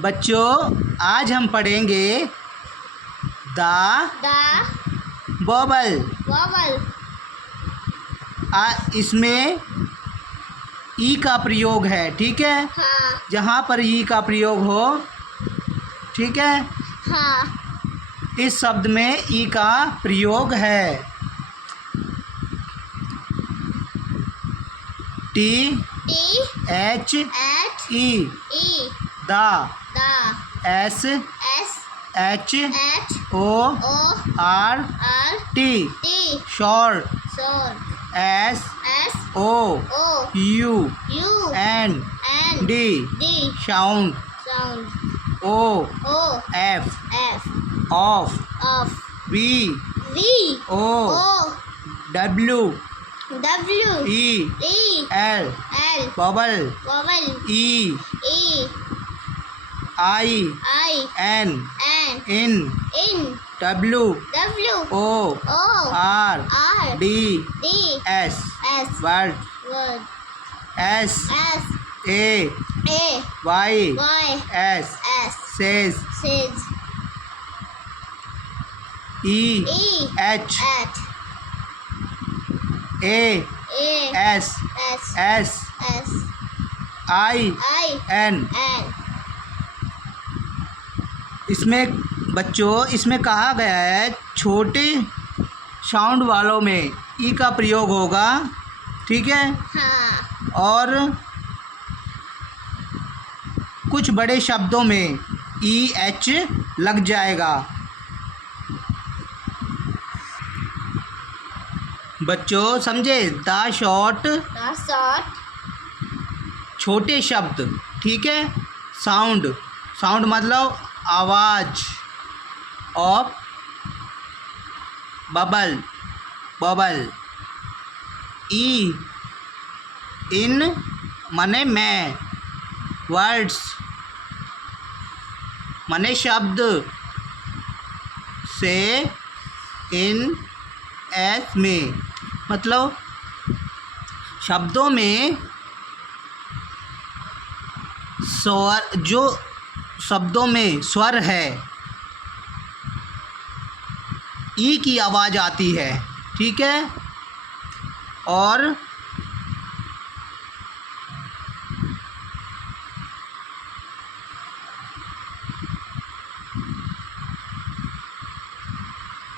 बच्चों, आज हम पढ़ेंगे द बबल। इसमें ई का प्रयोग है, ठीक है। हाँ। जहाँ पर ई का प्रयोग हो, ठीक है। हाँ। इस शब्द में ई का प्रयोग है। THE the SHORT short SOUND sound OF WEL bubble IN WORDS word SAYS says EHASSIN। इसमें कहा गया है छोटे साउंड वालों में ई का प्रयोग होगा, ठीक है। हाँ। और कुछ बड़े शब्दों में EH लग जाएगा। बच्चों समझे? द शॉर्ट छोटे शब्द, ठीक है। साउंड मतलब आवाज। ऑफ बबल इन माने मैं, वर्ड्स माने शब्द, से इन एस में मतलब शब्दों में स्वर, जो शब्दों में स्वर है ई की आवाज़ आती है, ठीक है। और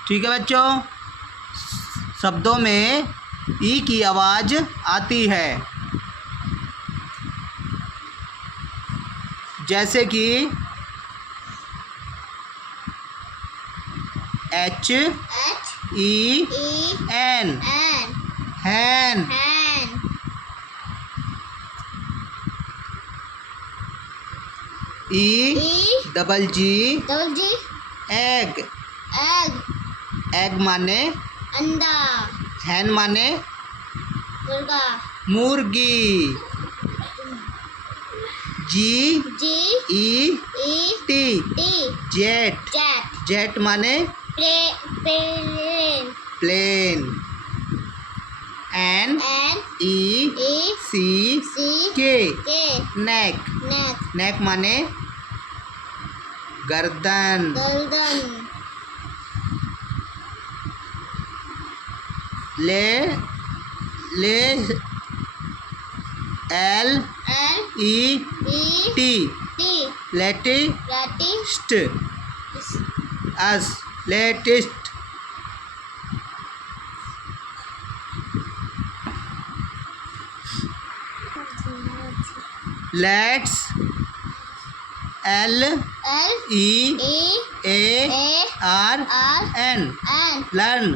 ठीक है बच्चों, शब्दों में ई की आवाज़ आती है, जैसे कि HEN हैन, EGG एग माने अंडा, हैन माने मुर्गी, GET जेट माने प्लेन, NECK नेक माने गर्दन, LET latest let's LEARN learn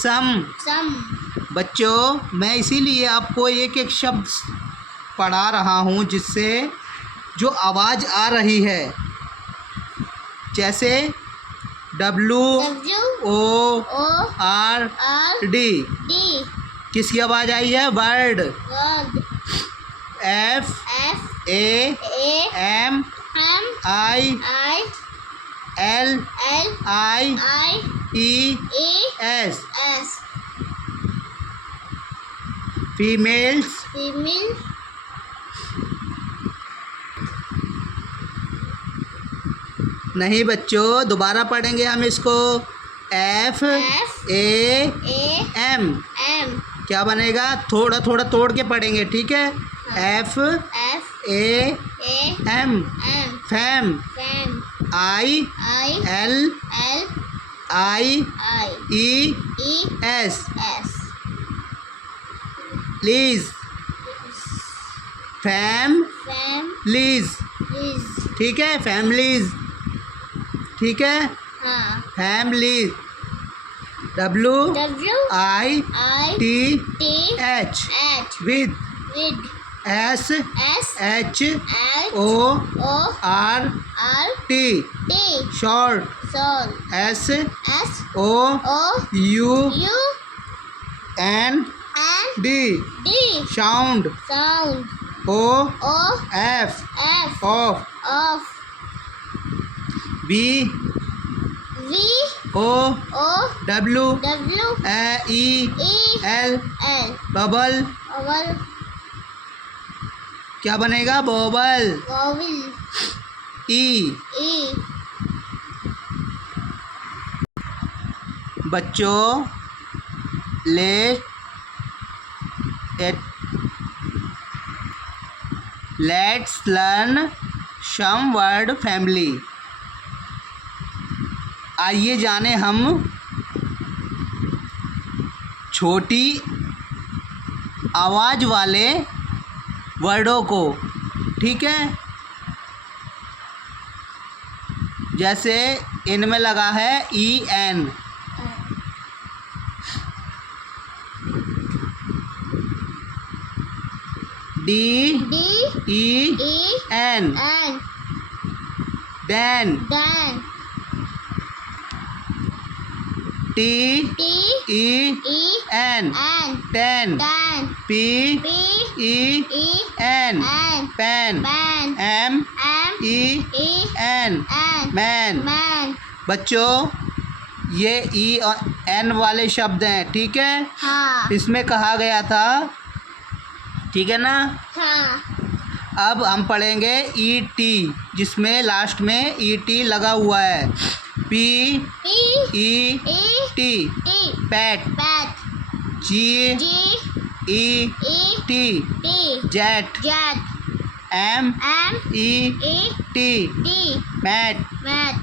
SOME सम। बच्चों, मैं इसीलिए आपको एक एक शब्द पढ़ा रहा हूँ जिससे जो आवाज़ आ रही है, जैसे WORD किसकी आवाज़ आई है? वर्ड। FAMILIES फीमेल्स, female, नहीं बच्चों, दोबारा पढ़ेंगे हम इसको। F F A A M, M, क्या बनेगा? थोड़ा थोड़ा तोड़ के पढ़ेंगे, ठीक है। F F A A M, M, fam. fam, I I L L I I E E S, S, lease. Fam fam, lease, is, ठीक है, फैमिलीज, ठीक है, हाँ, families. W W I I T T H, H, with with S S H H O O R R T, T, short। soul, S S O O U U N N D, D, sound। sound, O O F, F off। of, B V O O W W E E L, L, bubble. vowel, क्या बनेगा? Bubble. vowel, E, E, बच्चों let's learn some word family. आइए जाने हम छोटी आवाज़ वाले वर्डों को, ठीक है। जैसे इनमें लगा है EN, D D E E N, N, Dan। Dan, T T E E N, N, ten। Dan, P P E E N, N, pen। Pan, M M E E N, N, man। Man, बच्चों ये E और N वाले शब्द हैं, ठीक है। हाँ, इसमें कहा गया था, ठीक है ना। हाँ, अब हम पढ़ेंगे ET, जिसमें लास्ट में ET लगा हुआ है। P P E E T, T, pat. Pat, G G E E T, T, jet. Jet, M M E E T, T, mat. Mat,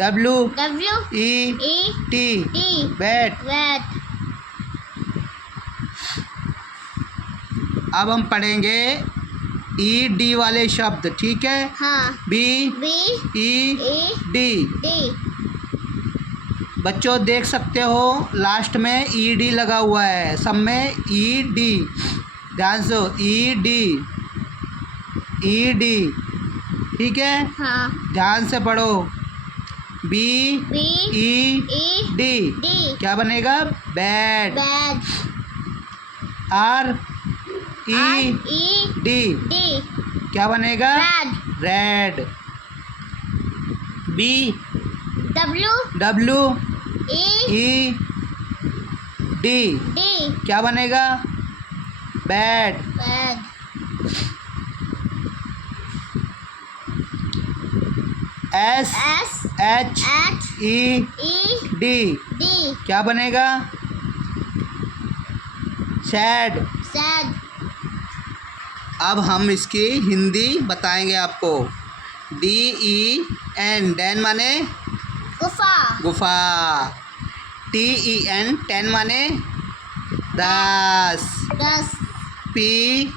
W W E E T, T, bat. Wet, अब हम पढ़ेंगे ED वाले शब्द, ठीक है। हाँ, B B E E D, D, बच्चों देख सकते हो लास्ट में ED लगा हुआ है, सब में ED, ध्यान से ED ED, ठीक है। हाँ, ध्यान से पढ़ो। B B E E D, D, क्या बनेगा? Bad. Bad, R E R E D, D, क्या बनेगा? Red, red. B W W E E D, D, क्या बनेगा? Bad. Bad, S S H H E E D, D, क्या बनेगा? Sad. Sad, अब हम इसकी हिंदी बताएंगे आपको। DEN, डैन माने Gufa, गुफा। TEN, टेन माने दास। Das, P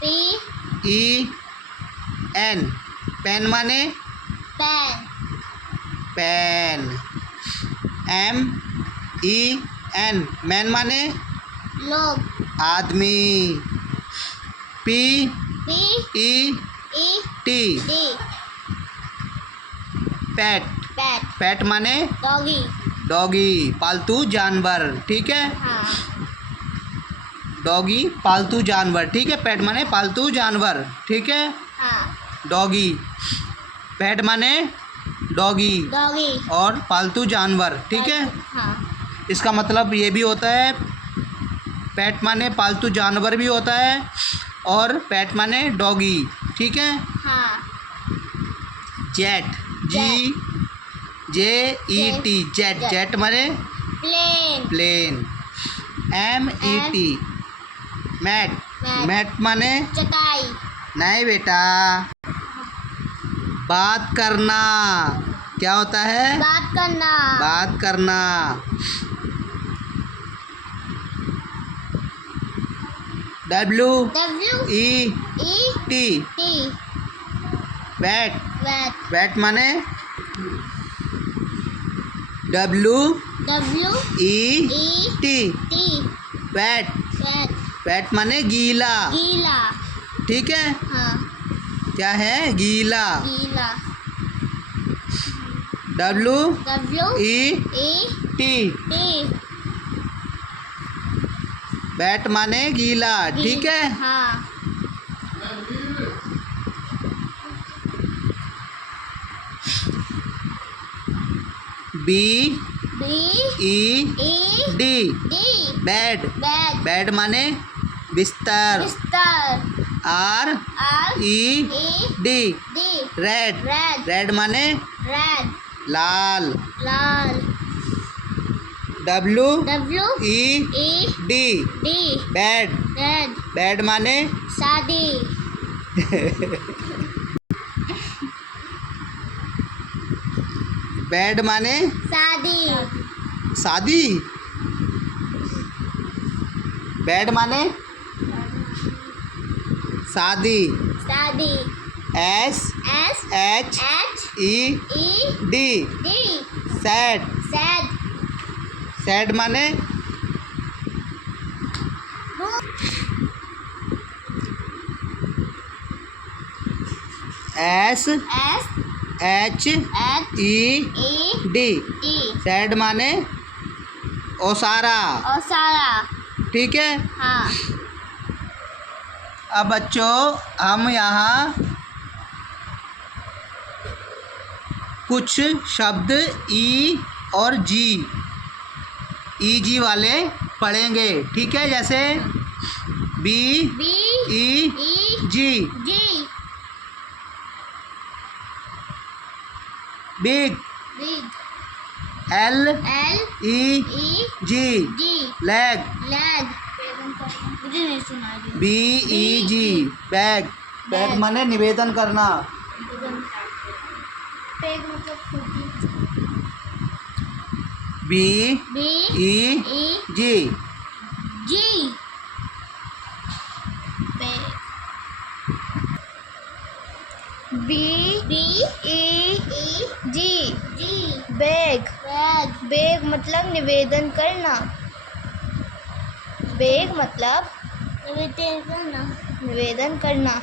PEN, पेन माने Pen, पेन। MEN, मैन माने Log, आदमी। P PET, E D, PAT. Pet, PAT माने Doggy, डॉगी, पालतू जानवर, ठीक है। हाँ, डॉगी पालतू जानवर, ठीक है। पेट माने पालतू जानवर, ठीक है। हाँ, डॉगी, पेट माने डॉगी Doggy, और पालतू जानवर, ठीक है। हाँ, इसका मतलब ये भी होता है पेट माने पालतू जानवर भी होता है, और पेट माने डॉगी, ठीक है। हाँ। जेट, GJET, जेट, जेट माने plane. Plane. MET, mat, mat माने चटाई। नहीं बेटा, बात करना। क्या होता है? बात करना। बात करना। WET, बैट, बैट माने WET, बैट, बैट माने गीला, गीला। ठीक है। हाँ। क्या है? गीला। गीला। WET, बैट माने गीला, ठीक है। हाँ। BED, बेड, बेड माने बिस्तर। RED, रेड, रेड माने लाल। WED, बेड, बेड माने शादी। बेड माने शादी। शादी। बेड माने शादी। शादी। SHED, सैड, सैड माने SHED, सैड माने ओसारा, ठीक है। हाँ। अब बच्चों हम यहाँ कुछ शब्द E और G वाले पढ़ेंगे, ठीक है। जैसे BEG, big. LEG, leg. BEG, bag, bag माने निवेदन करना। BEG, bag. बैग मतलब निवेदन करना। बैग मतलब निवेदन करना।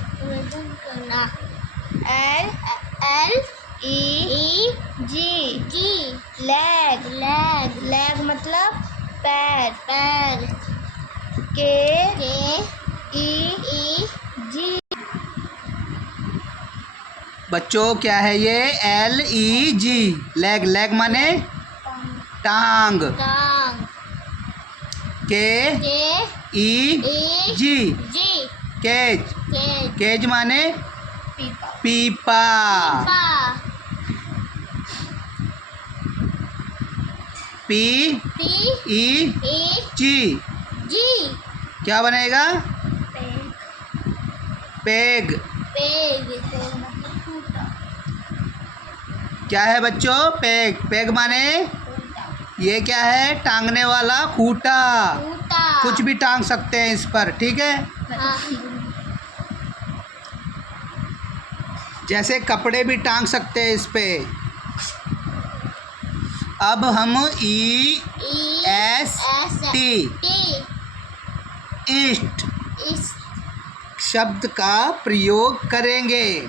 LEG, lag. लैग मतलब पैर। KEG। बच्चों क्या है ये? LEG, लेग, लेग माने टांग। KEG, केज, केज माने पीपा। PEG, क्या बनेगा? पेग। क्या है बच्चों? पेग, पेग माने ये क्या है? टांगने वाला खूंटा। कुछ भी टांग सकते हैं इस पर, ठीक है। जैसे कपड़े भी टांग सकते हैं इस पे। अब हम EST, ईस्ट शब्द का प्रयोग करेंगे।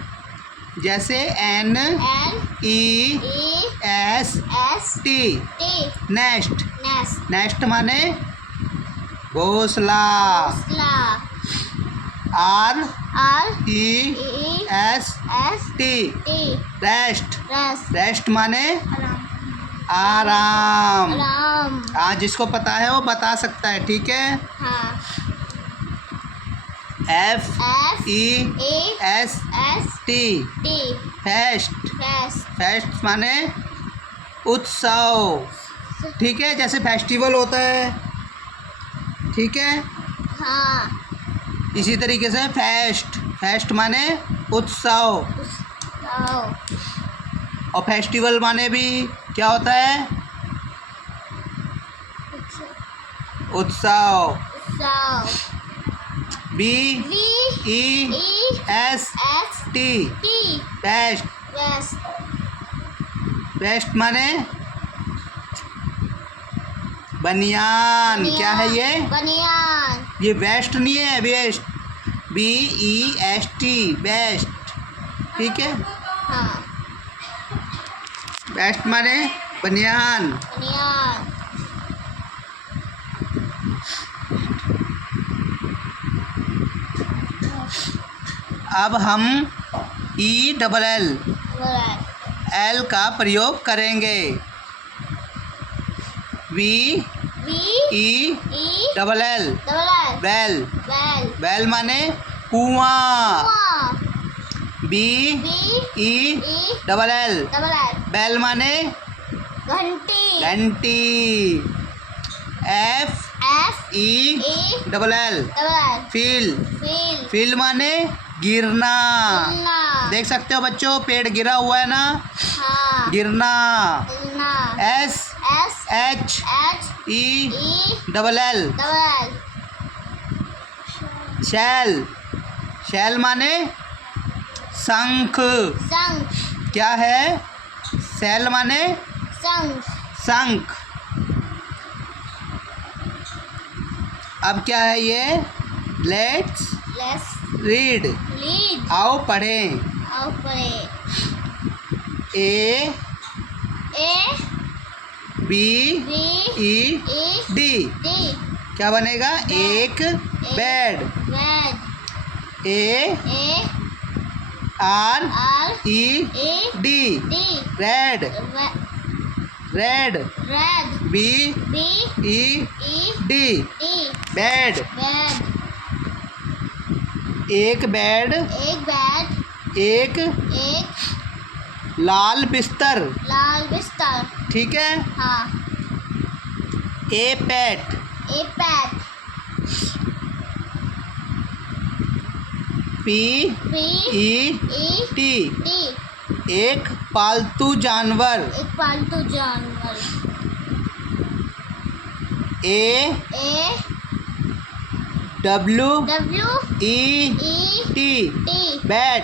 जैसे NEST, नेस्ट। नेस्ट माने घोंसला। REST, rest. रेस्ट माने आराम। जिसको पता है वो बता सकता है, ठीक है। हाँ। F F E A S S T T vest. Fest fest माने उत्सव, ठीक है, जैसे फेस्टिवल होता है, ठीक है, हाँ इसी तरीके से फेस्ट। फेस्ट माने उत्सव, और फेस्टिवल माने भी क्या होता है, उत्सव। V V E E S S T T vest. Vest vest माने बनियान। क्या है ये? बनियान। ये वेस्ट नहीं है, वेस्ट, BEST वेस्ट, ठीक है। हाँ वेस्ट माने बनियान। बनियान। अब हम ELL L का प्रयोग करेंगे। VELL well. वेल माने कुआं। BELL बेल माने घंटी। घंटी। FELL feel. फील माने गिरना। देख सकते हो बच्चों, पेड़ गिरा हुआ है ना, हाँ गिरना। S SHELL शैल। शैल माने शंख। शंख। क्या है? शैल माने शंख। शंख। अब क्या है ये? Let's read. आओ पढ़ें। A B E D क्या बनेगा? एक bed. ARED red. Red BED bed. एक बेड। एक लाल बिस्तर, लाल बिस्तर। ठीक है। हाँ A पेट। PET एक पालतू जानवर। एक पालतू जानवर। AWET bat.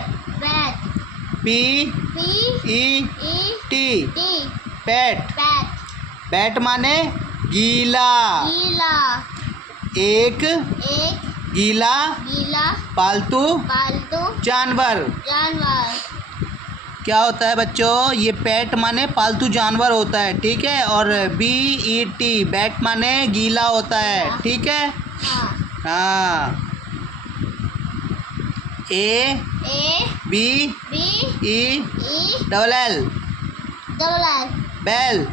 PET bat. Bat माने गीला। एक गीला पालतू जानवर। क्या होता है बच्चों? ये पेट माने पालतू जानवर होता है, ठीक है, और BET बैट माने गीला होता है, ठीक है। हाँ ABELL बैल।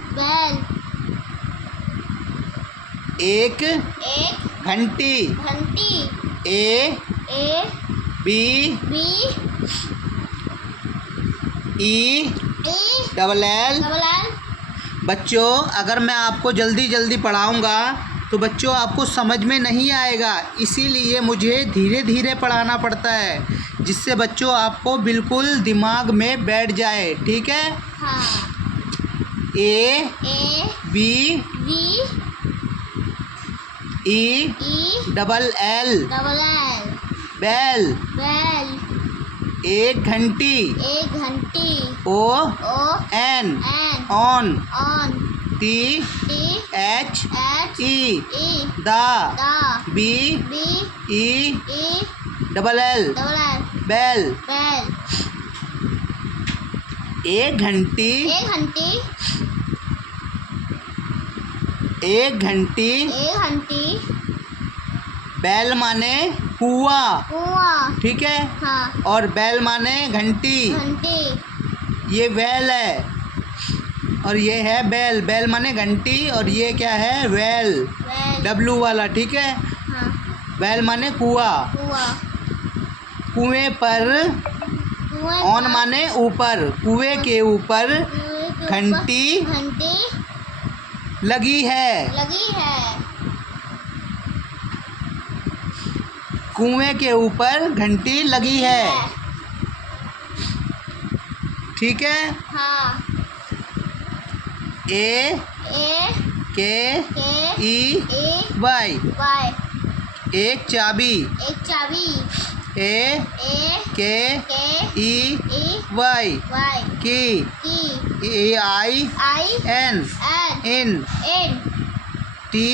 एक घंटी। ABELL। बच्चों अगर मैं आपको जल्दी जल्दी पढ़ाऊँगा तो बच्चों आपको समझ में नहीं आएगा, इसीलिए मुझे धीरे धीरे पढ़ाना पड़ता है, जिससे बच्चों आपको बिल्कुल दिमाग में बैठ जाए, ठीक है। ABELL बैल। एक घंटी। ON THE दा। BEELL बैल। एक घंटी। बैल माने कुआं, ठीक है, और बैल माने घंटी। ये बैल है और ये है बैल। बैल माने घंटी और ये क्या है? वेल, W वाला, ठीक है। बैल माने कुआं। कुएं पर, कुएं ऑन पर, माने ऊपर, कुएं के ऊपर कुएं के ऊपर घंटी घंटी लगी है। लगी है। कुएं के ऊपर घंटी लगी है। ठीक है। हाँ। ए के ई वाई, वाई, एक चाबी। एक चाबी। ए के E Y, Y, key. Key. I N, in. T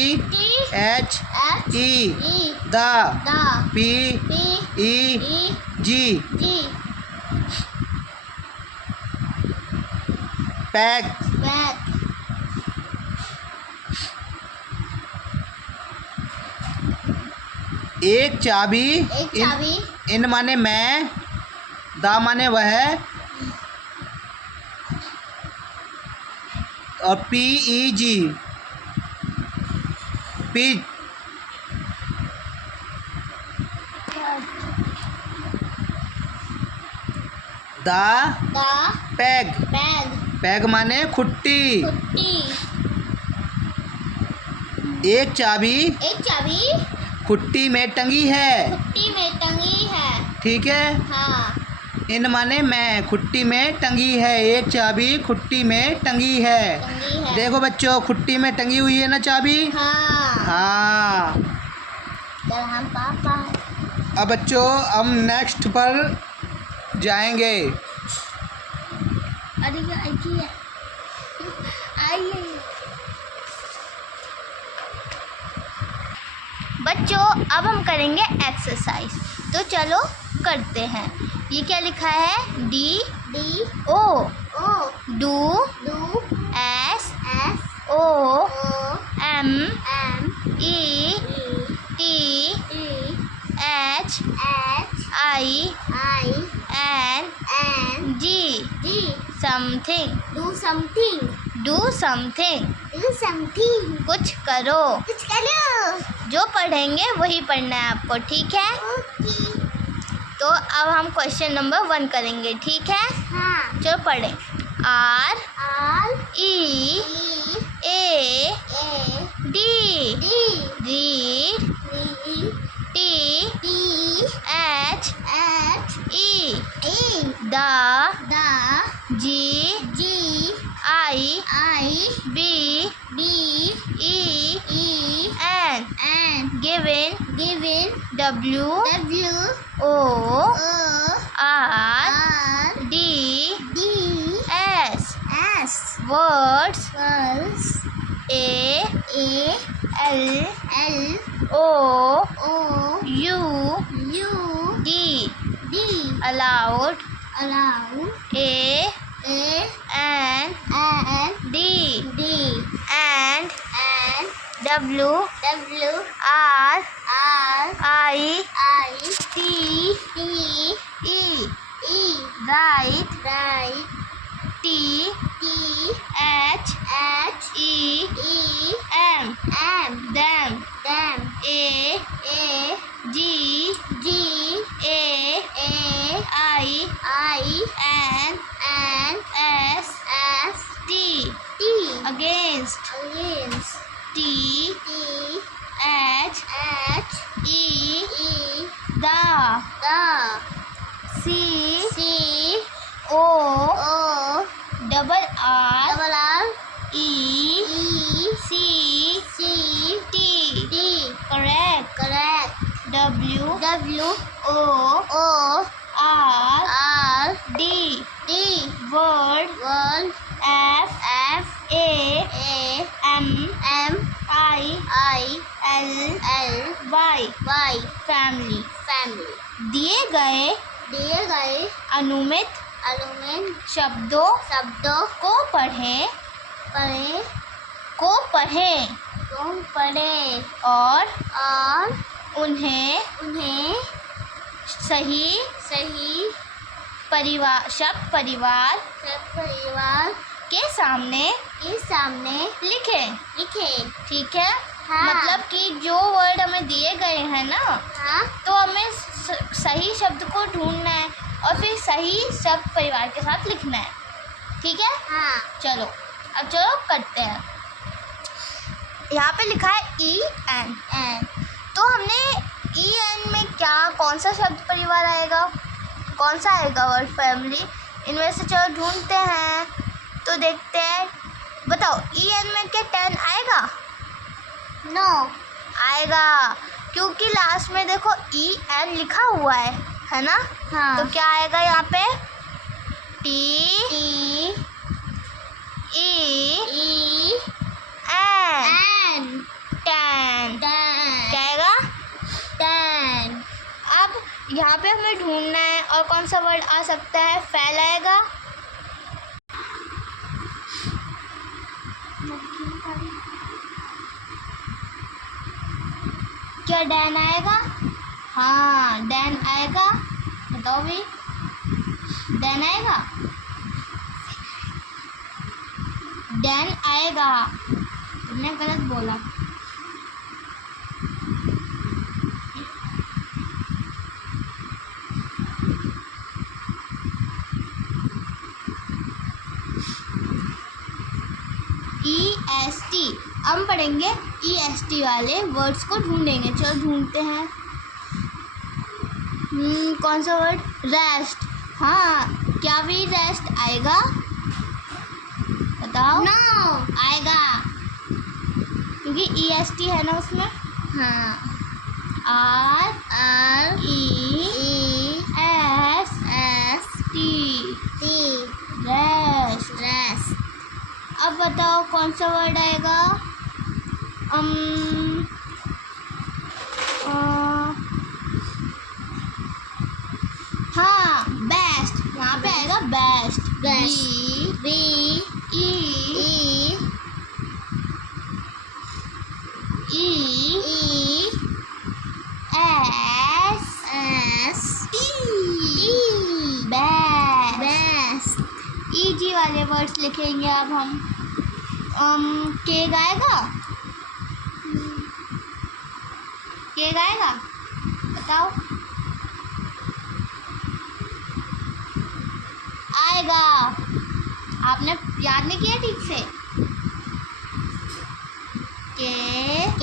H E, the. P E G, peg. एक चाबी। इन माने मैं, दा माने वह, और पी ई जी, पिज। दा पैग, पैग माने खुट्टी। एक चाबी खुट्टी में टंगी है। ठीक है। हाँ। इन माने मैं, खुट्टी में टंगी है। एक चाबी खुट्टी में टंगी है। देखो बच्चों, खुट्टी में टंगी हुई है ना चाबी। हाँ। हम पापा। अब बच्चों हम नेक्स्ट पर जाएंगे। अरे आइए। बच्चों अब हम करेंगे एक्सरसाइज, तो चलो करते हैं। ये क्या लिखा है? D O, do, S O, M E T H I N G, something, do something, कुछ करो। जो पढ़ेंगे वही पढ़ना है आपको, ठीक है? तो अब हम क्वेश्चन नंबर 1 करेंगे, ठीक है? हाँ। चलो पढ़ें। R E A D, read, T H E, the, G I B E N, given, W O R D S, words, A L O U D, allowed, A N D, and W R I T E, right, T H E M, them, A G A I N S T, against, T H E, the, C O double R E C T, correct, W O R D, word, F A M I L Y, family। दिए गए अनुमित शब्दों को पढ़ें और उन्हें सही शब्द परिवार के सामने लिखें। ठीक है? मतलब कि जो वर्ड हमें दिए गए हैं ना, तो हमें सही शब्द को ढूंढना है और फिर सही शब्द परिवार के साथ लिखना है। ठीक है? चलो अब चलो करते हैं। यहाँ पे लिखा है EN। तो हमने EN में क्या कौन सा शब्द परिवार आएगा, कौन सा आएगा वर्ड फैमिली, इनमें से चलो ढूंढते हैं। तो देखते हैं, बताओ EN में क्या 10 आएगा? नो आएगा, क्योंकि लास्ट में देखो EN लिखा हुआ है ना? तो क्या आएगा यहाँ पे? TEEN। क्या आएगा? 10। अब यहाँ पे हमें ढूंढना है और कौन सा वर्ड आ सकता है। फैल आएगा, क्या डैन आएगा? हाँ डैन आएगा, बताओ भी, डैन आएगा? डैन आएगा, तुमने गलत बोला। EST, अब हम पढ़ेंगे EST वाले वर्ड्स को ढूंढेंगे। चलो ढूंढते हैं। कौन सा वर्ड? रेस्ट। हाँ, क्या भी रेस्ट आएगा? बताओ। नो आएगा, क्योंकि EST है ना उसमें। REST, rest. अब बताओ कौन सा वर्ड आएगा? हाँ बेस्ट, यहाँ पे आएगा बेस्ट। बेस्ट। EG वाले वर्ड्स लिखेंगे अब हम। केक आएगा? केक आएगा, बताओ। आएगा, आपने याद नहीं किया ठीक से। केक।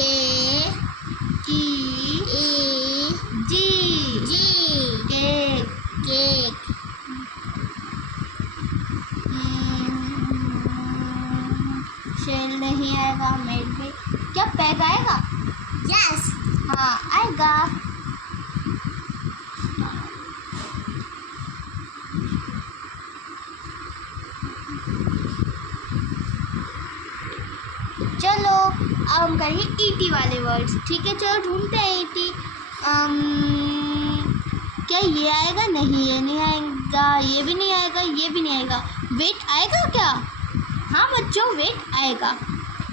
शेल नहीं आएगा, मेड में। क्या पैग आएगा? यस। हाँ आएगा। चलो अब हम करेंगे ET वाले वर्ड्स। ठीक है, चलो ढूंढते हैं ET। क्या ये आएगा? नहीं, ये नहीं आएगा, ये भी नहीं आएगा, ये भी नहीं आएगा। वेट आएगा क्या? हाँ बच्चों, वेट आएगा।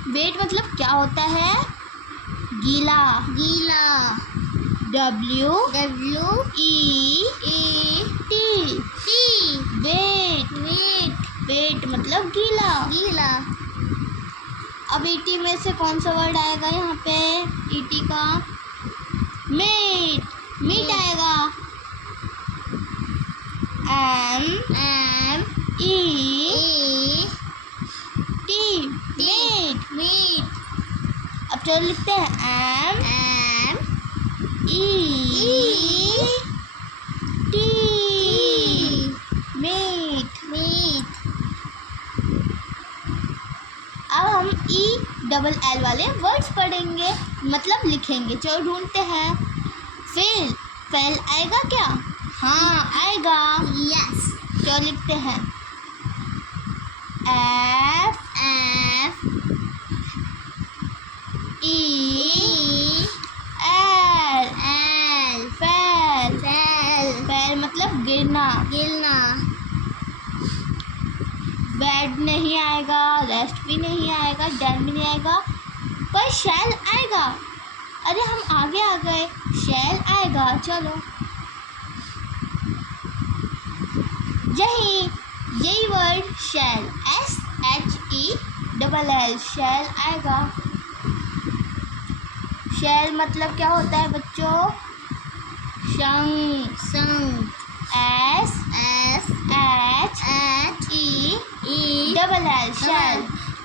वेट मतलब क्या होता है? गीला। WEET। वेट मतलब गीला। अब ET में से कौन सा वर्ड आएगा यहाँ पे? ET का मीट आएगा। मीट। अब चलो लिखते हैं मीट। अब हम ELL वाले वर्ड्स पढ़ेंगे, मतलब लिखेंगे। चलो ढूंढते हैं। फेल आएगा क्या? हाँ आएगा। यस। चलो लिखते हैं FEL। फेल मतलब गिरना। बेड नहीं आएगा, रेस्ट भी नहीं आएगा, डैन भी नहीं आएगा, पर शैल आएगा। अरे हम आगे आ गए, शैल आएगा। चलो यही वर्ड शैल, SHELL, शैल आएगा। शेल मतलब क्या होता है बच्चों? शंख। शंख। S H E double L shell.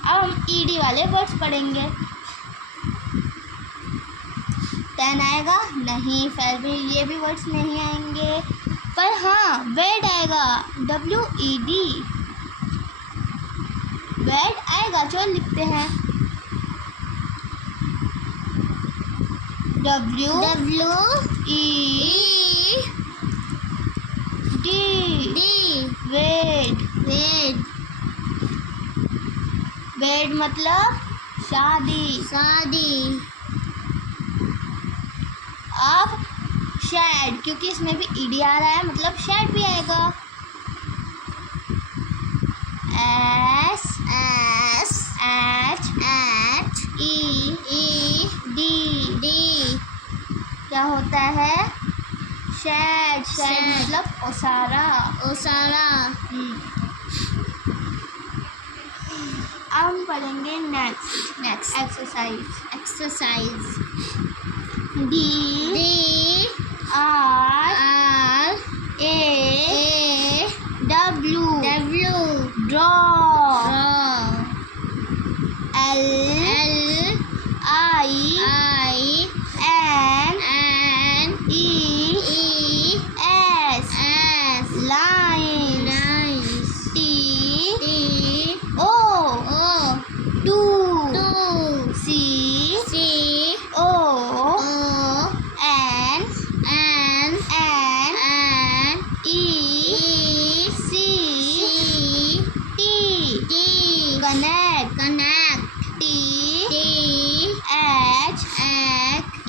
अब हम ED वाले वर्ड्स पढ़ेंगे। पेन आएगा नहीं, फिर भी ये भी वर्ड्स नहीं आएंगे, पर हाँ वेड आएगा, WED वेड आएगा। चलो लिखते हैं WED वेड। वेड मतलब शादी। अब शेड, क्योंकि इसमें भी ED आ रहा है, मतलब शेड भी आएगा। SHED क्या होता है? शेड मतलब ओसारा। अब हम पढ़ेंगे next exercise. D R A W draw। L I N E S line। T O do C O N E C T connect। T H E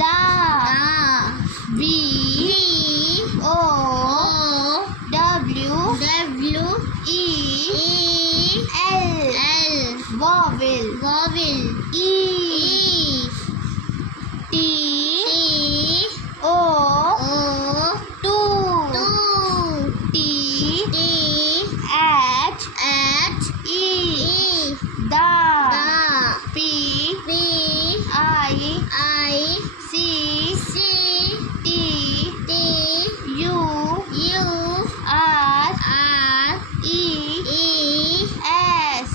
the V O W E L vowel। E T O to T H E the P I C T U R E S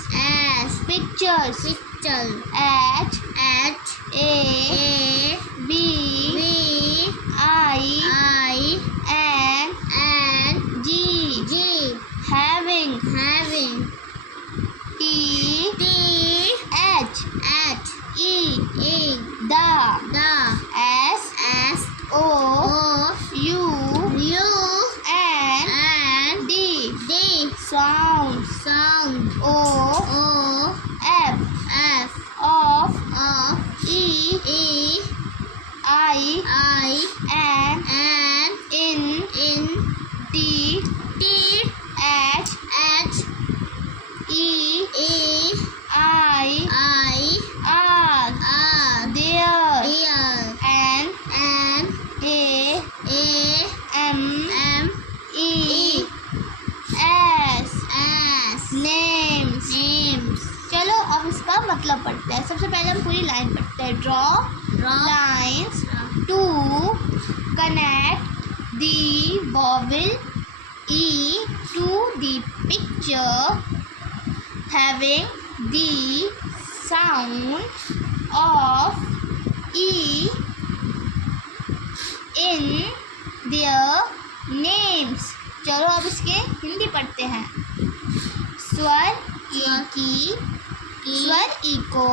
pictures। H A B I N G having। T H E the S O U N D sound। O F of E I N in T H E I R there। N A M E S names। चलो अब इसका मतलब पढ़ते हैं। सबसे पहले हम पूरी लाइन पढ़ते हैं। Draw lines to connect the vowel E to the picture having the sound of E in their names। चलो अब इसके हिंदी पढ़ते हैं। स्वर ई को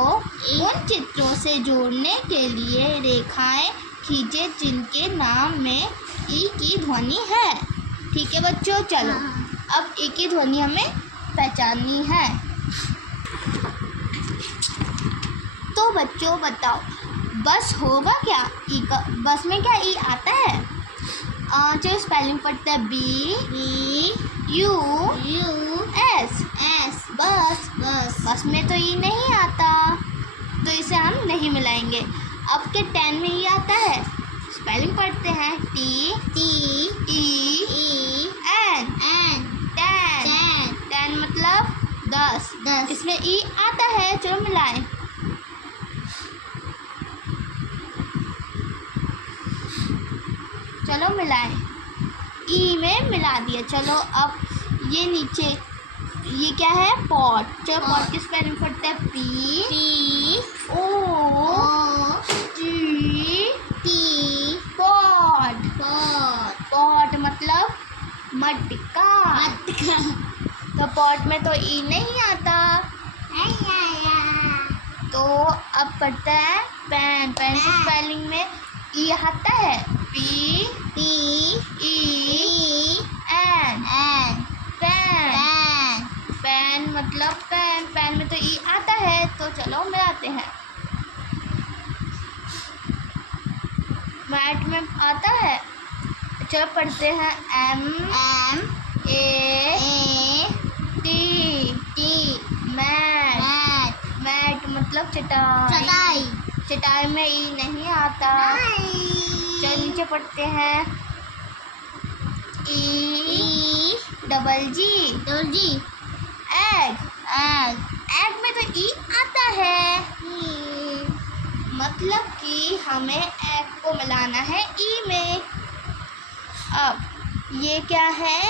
उन चित्रों से जोड़ने के लिए रेखाएं खींचे जिनके नाम में ई की ध्वनि है। ठीक है बच्चों, चलो अब ई की ध्वनि हमें पहचाननी है। तो बच्चों बताओ, बस होगा क्या? ई का बस में क्या ई आता है? चलो स्पेलिंग पढ़ते हैं। BUS बस में तो ई नहीं आता, तो इसे हम नहीं मिलाएंगे। अब के 10 में ई आता है। स्पेलिंग पढ़ते हैं। TEEN 10 मतलब 10। इसमें ई आता है, चलो मिलाएं। चलो मिलाएं। ई में मिला दिया। चलो अब ये नीचे ये क्या है? पॉट। चलो पॉट किस स्पेलिंग पढ़ते हैं? P O T pot. Pot मतलब मटका। तो पॉट में तो ई नहीं आता, तो अब पढ़ते हैं पेन। पेन की स्पेलिंग में ई आता है? P E N. Pen. Pen मतलब पेन। पेन में तो ई आता है, तो चलो मिलाते हैं। मैट में आता है। चलो पढ़ते हैं M A T mat. Mat मतलब चटाई। चटाई में ई नहीं आता। चलो नीचे पढ़ते हैं ई डबल जी एग। एग में तो ई आता है, मतलब कि हमें एग को मिलाना है ई में। अब ये क्या है?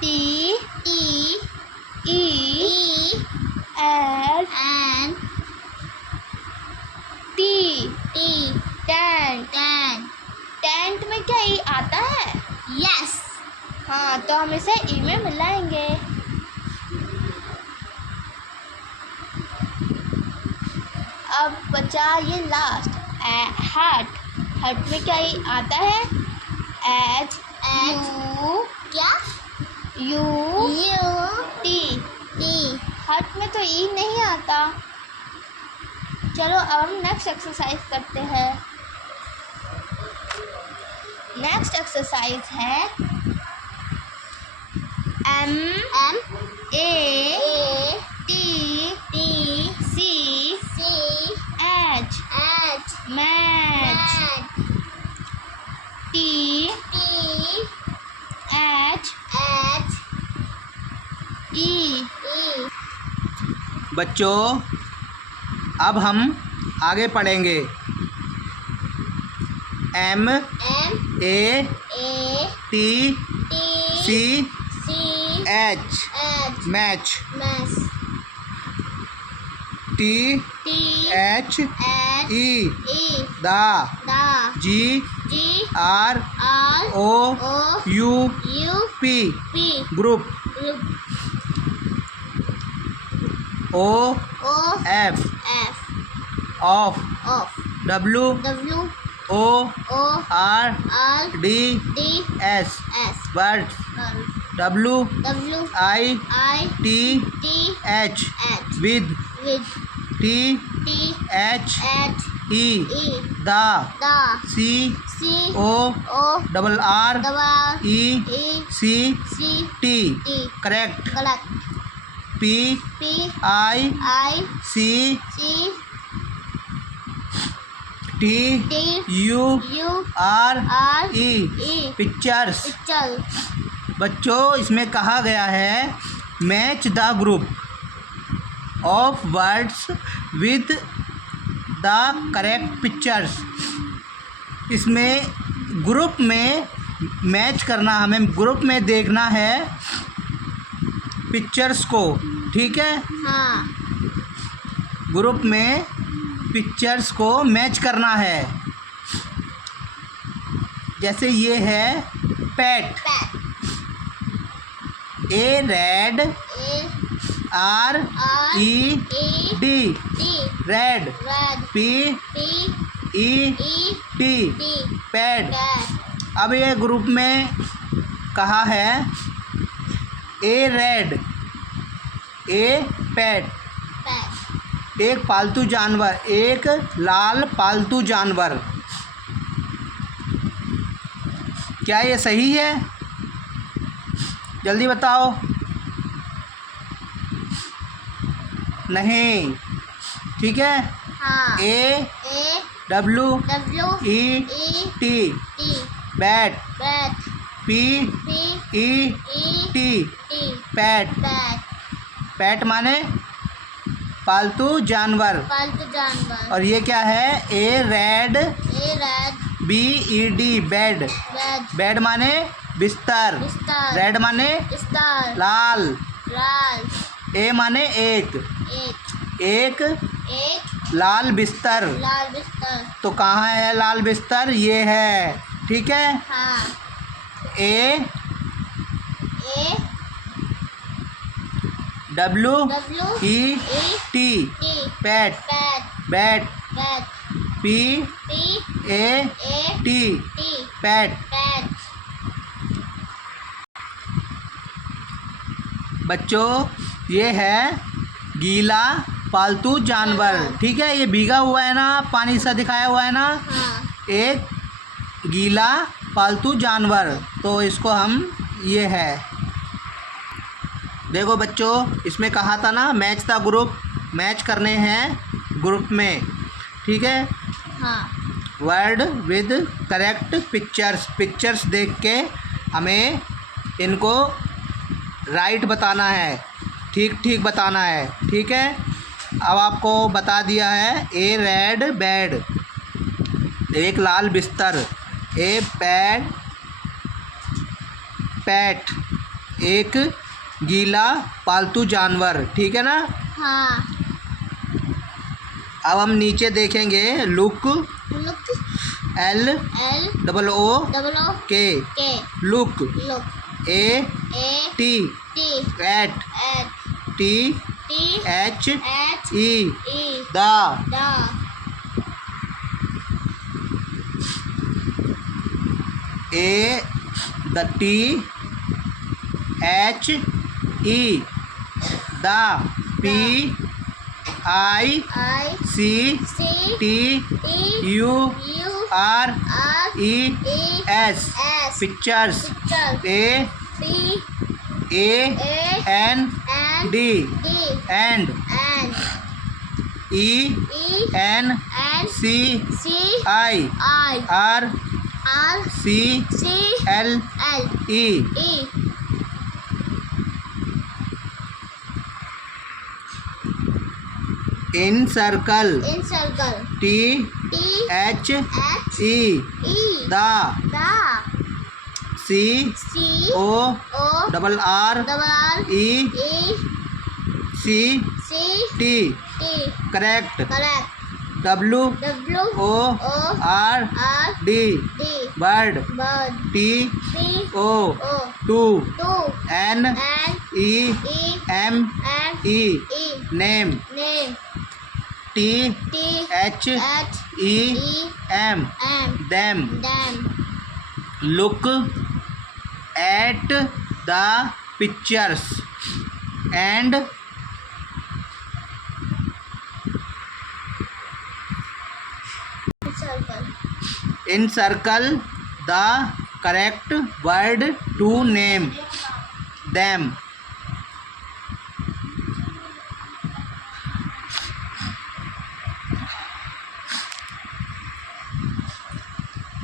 T E N T tent. Tent में क्या ई आता है? यस। हाँ, तो हम इसे ई में मिलाएंगे। अब बचा ये लास्ट हट। हट में क्या ई आता है? H U T. हट में तो ई नहीं आता। चलो अब हम नेक्स्ट एक्सरसाइज करते हैं। नेक्स्ट एक्सरसाइज है M A T C H match. T H E. बच्चों अब हम आगे पढ़ेंगे। M A T C H match. T H E the. G R O U P group. O F of. W O R D S words. W I T H with. T H E the. C O double R E C T correct. P I C T U R E pictures. बच्चों इसमें कहा गया है match the group of words with the correct pictures. इसमें group में match करना, हमें group में देखना है पिक्चर्स को, ठीक है? हाँ। ग्रुप में पिक्चर्स को मैच करना है। जैसे ये है pat. A red R E D red. P E T pad. अब ये ग्रुप में कहा है ए रेड ए पैड। एक पालतू जानवर, एक लाल पालतू जानवर। क्या ये सही है? जल्दी बताओ। नहीं, ठीक है? हाँ। A W E T bat. P E T pat. Pat माने पालतू जानवर। और ये क्या है? A red BED bed. Bed. Bed माने बिस्तर। बिस्तर। रेड माने बिस्तर। लाल। लाल। ए माने एक। एक। एक लाल बिस्तर। लाल बिस्तर। तो कहाँ है लाल बिस्तर? ये है, ठीक है। हाँ। A A W W E T T pat. Pat. Bat. Bat. P T A T T pat. Pat. बच्चों, ये है गीला पालतू जानवर, ठीक है। ये भीगा हुआ है ना, पानी सा दिखाया हुआ है ना, हाँ। एक गीला पालतू जानवर। तो इसको हम ये है, देखो बच्चों, इसमें कहा था ना मैच था ग्रुप, मैच करने हैं ग्रुप में, ठीक है। हाँ। Word with correct pictures, pictures देख के हमें इनको राइट बताना है, ठीक ठीक बताना है, ठीक है। अब आपको बता दिया है, ए रेड बेड, एक लाल बिस्तर, ए पैड पैट, एक गीला पालतू जानवर, ठीक है ना। हाँ। अब हम नीचे देखेंगे, look look. L L double O double O K, K. Look look. A A T T at at T T H H E E the the A the T H E the P I I C C T T U U R R E E S S pictures, picture. A P A A N N D D and N E E N N C C I I R R C C L L E E in circle, in circle. T T H H E E the the C C O O double R double R E E C C T T correct, correct. W W O O R R D D word, word. T T O O to to N N E E M N E E name, name. T T H H E E M M them, them. look at the pictures and circle. encircle the correct word to name them।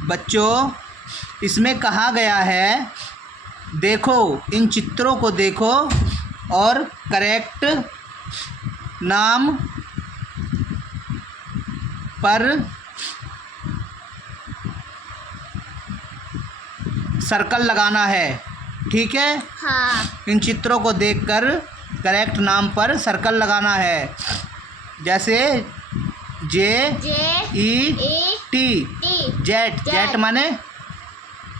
बच्चों, इसमें कहा गया है, देखो इन चित्रों को देखो और करेक्ट नाम पर सर्कल लगाना है, ठीक है। हाँ। इन चित्रों को देखकर करेक्ट नाम पर सर्कल लगाना है, जैसे J J E E T T jet, jet माने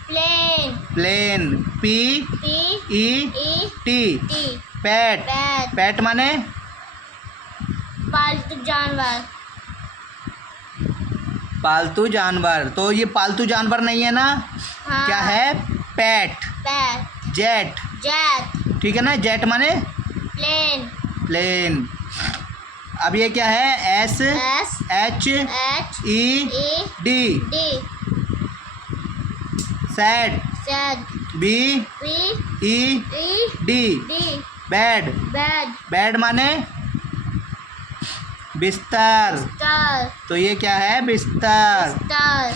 plane. Plane, P P E E T T pat, pat. Pat माने पालतू जानवर। पालतू जानवर। तो ये पालतू जानवर नहीं है ना, हाँ। क्या है? PAT, PAT. Jet, jet. ठीक है ना। जेट माने प्लेन। प्लेन। अब ये क्या है? S S H H E E D D sad, said. B B E E D D bad, bed. Bad माने बिस्तर। स्टार। तो ये क्या है? बिस्तर। Star.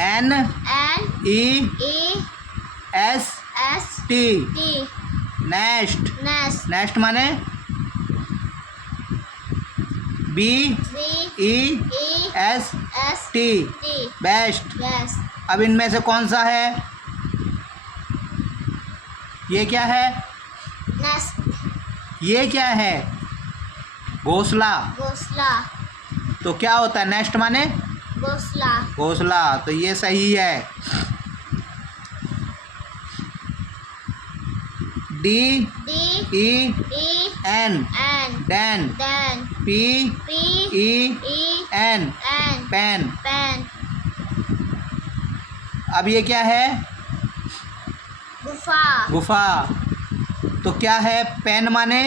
N N E E S S T T nest, nest. Nest माने B B E E S S T T best. yes अब इनमें से कौन सा है? ये क्या है? nest ये क्या है? घोंसला। घोंसला तो क्या होता है नेस्ट माने? घोंसला घोंसला। तो ये सही है। D D E E N N then. then P P E E N N pen. pen अब ये क्या है? गुफा गुफा। तो क्या है? पेन माने?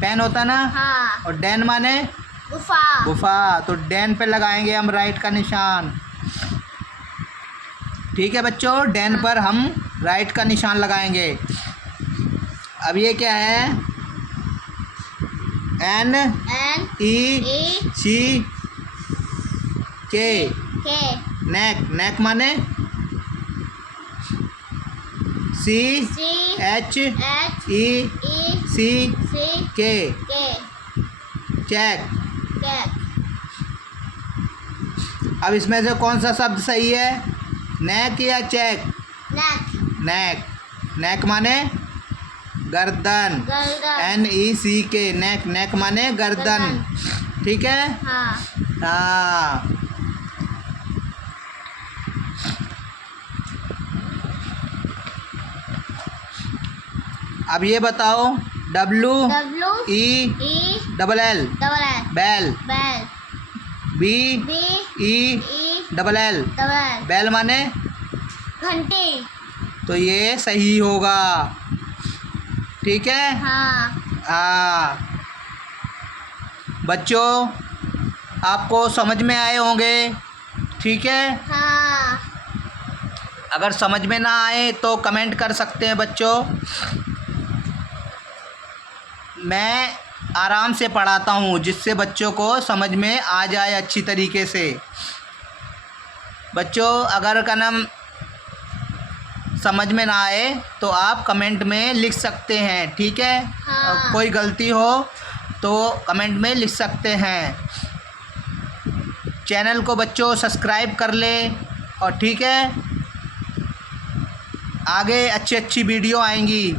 पेन होता ना? हाँ और डैन माने? गुफा गुफा। तो डैन पे लगाएंगे हम राइट का निशान। ठीक है बच्चों, डैन पर हम राइट का निशान लगाएंगे। अब ये क्या है? N N E E C K K नेक। नेक माने? C C H H E E C C K K check. cat अब इसमें से कौन सा शब्द सही है? नेक या चेक? neck नेक। नेक माने? गर्दन। गर्दन NECK नेक। नेक माने गर्दन। ठीक है। हाँ हाँ। अब ये बताओ, W W E E double L double L बैल। bell B B E E double L double L बैल माने? घंटी तो ये सही होगा। ठीक है। हाँ हाँ बच्चों, आपको समझ में आए होंगे। ठीक है। हाँ अगर समझ में ना आए तो कमेंट कर सकते हैं बच्चों। मैं आराम से पढ़ाता हूँ जिससे बच्चों को समझ में आ जाए अच्छी तरीके से। बच्चों अगर का नाम समझ में ना आए तो आप कमेंट में लिख सकते हैं। ठीक है। हाँ। कोई गलती हो तो कमेंट में लिख सकते हैं। चैनल को बच्चों सब्सक्राइब कर लें। और ठीक है, आगे अच्छी अच्छी वीडियो आएंगी।